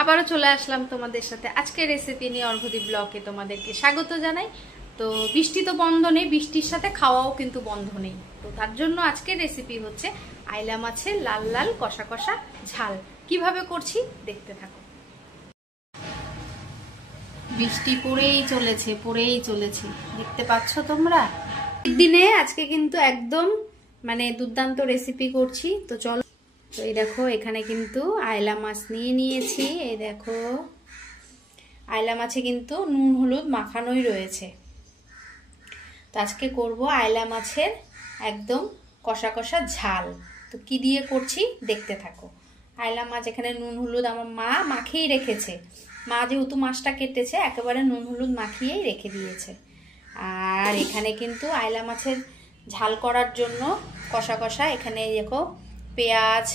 আবারও চলে আসলাম তোমাদের সাথে আজকের রেসিপি নিয়ে। অর্ঘদীপ ব্লগে তোমাদেরকে স্বাগত জানাই। তো বৃষ্টি তো বন্ধ নেই, বৃষ্টির সাথে খাওয়াও কিন্তু বন্ধ নেই। তো তার জন্য আজকের রেসিপি হচ্ছে আইলা মাছের লাল লাল কষা কষা ঝাল। কিভাবে করছি দেখতে থাকো। বৃষ্টি পড়েই চলেছে দেখতে পাচ্ছ তোমরা। দিনে আজকে কিন্তু একদম দুর্দান্ত রেসিপি করছি। তো চলো, তো এই দেখো এখানে কিন্তু আইলা মাছ নিয়ে নিয়েছি। এই দেখো আইলা মাছে কিন্তু নুন হলুদ মাখানোই রয়েছে। তো আজকে করব আইলা মাছের একদম কষা কষা ঝাল। তো কি দিয়ে করছি দেখতে থাকো। আইলা মাছ এখানে নুন হলুদ আমার মা মাখিয়েই রেখেছে। মা যেহেতু মাছটা কেটেছে একেবারে নুন হলুদ মাখিয়েই রেখে দিয়েছে। আর এখানে কিন্তু আইলা মাছের ঝাল করার জন্য কষা কষা এখানে দেখো পেঁয়াজ,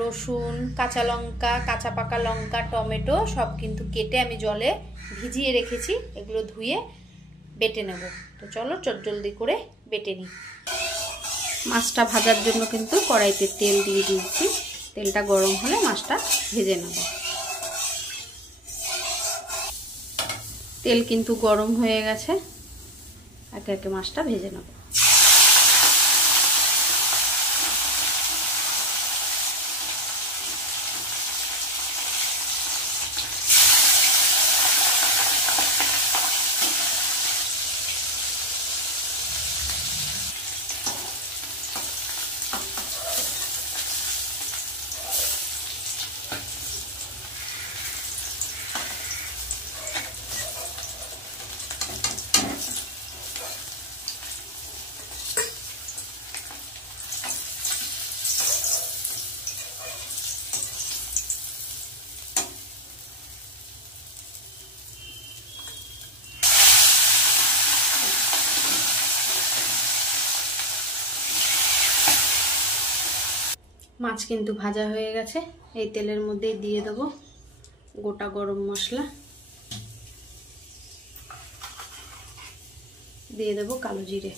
রসুন, কাঁচা লঙ্কা, কাঁচা পাকা লঙ্কা, টমেটো সব কিন্তু কেটে আমি জলে ভিজিয়ে রেখেছি। এগুলো ধুয়ে বেটে নেব। তো চলো চটজলদি করে বেটে নিই। মাছটা ভাজার জন্য কিন্তু কড়াইতে তেল দিয়ে দিয়েছি। তেলটা গরম হলে মাছটা ভেজে নেব। তেল কিন্তু গরম হয়ে গেছে, একে একে মাছটা ভেজে নেব। মাছ কিন্তু ভাজা হয়ে গেছে। এই তেলের মধ্যে দিয়ে দেব গোটা গরম মশলা, দিয়ে দেব কালো জিরে,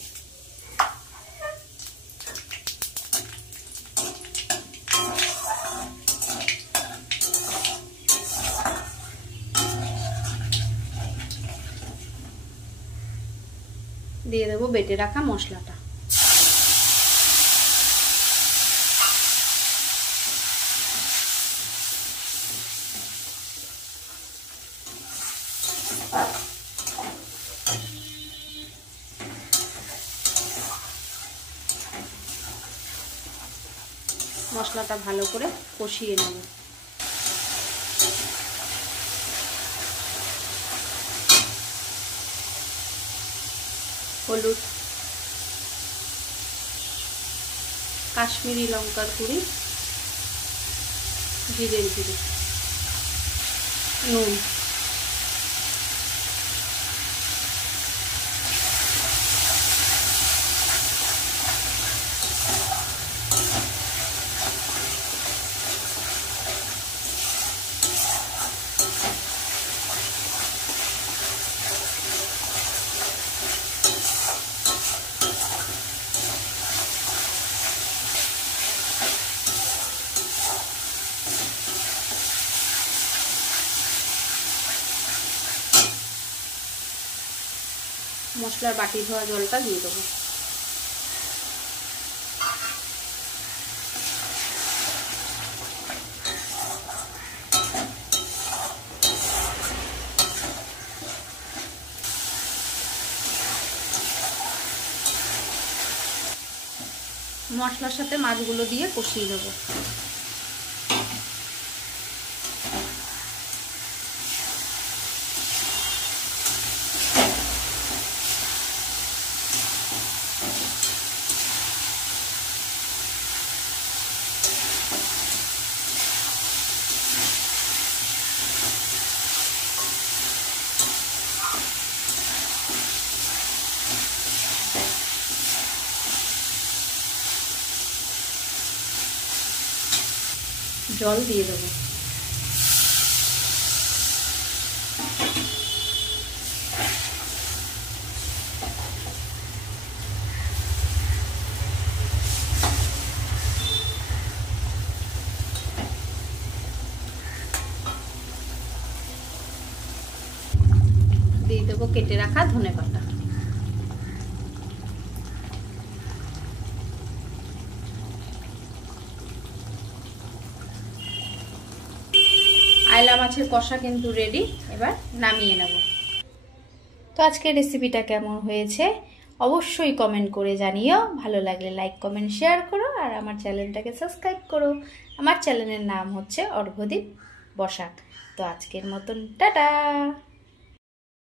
দিয়ে দেব বেটে রাখা মশলাটা। মশলাটা ভালো করে কষিয়ে নেব। হলুদ, কাশ্মীরি লঙ্কার গুঁড়ি, জিরের গুঁড়ি, নুন, মশলার বাটি ধোয়া জলটা দিয়ে দেবো। মশলার সাথে মাছগুলো দিয়ে কষিয়ে দেবো। জল দিয়ে দেবো। দেবো কেটে রাখা ধনেপাতা। আইলা মাছের কষা কিন্তু রেডি, এবার নামিয়ে নেব। তো আজকের রেসিপিটা কেমন হয়েছে অবশ্যই কমেন্ট করে জানিও। ভালো লাগলে লাইক কমেন্ট শেয়ার করো, আর আমার চ্যানেলটাকে সাবস্ক্রাইব করো। আমার চ্যানেলের নাম হচ্ছে অর্ঘ্যদীপ বসাক। তো আজকের মতন টাটা।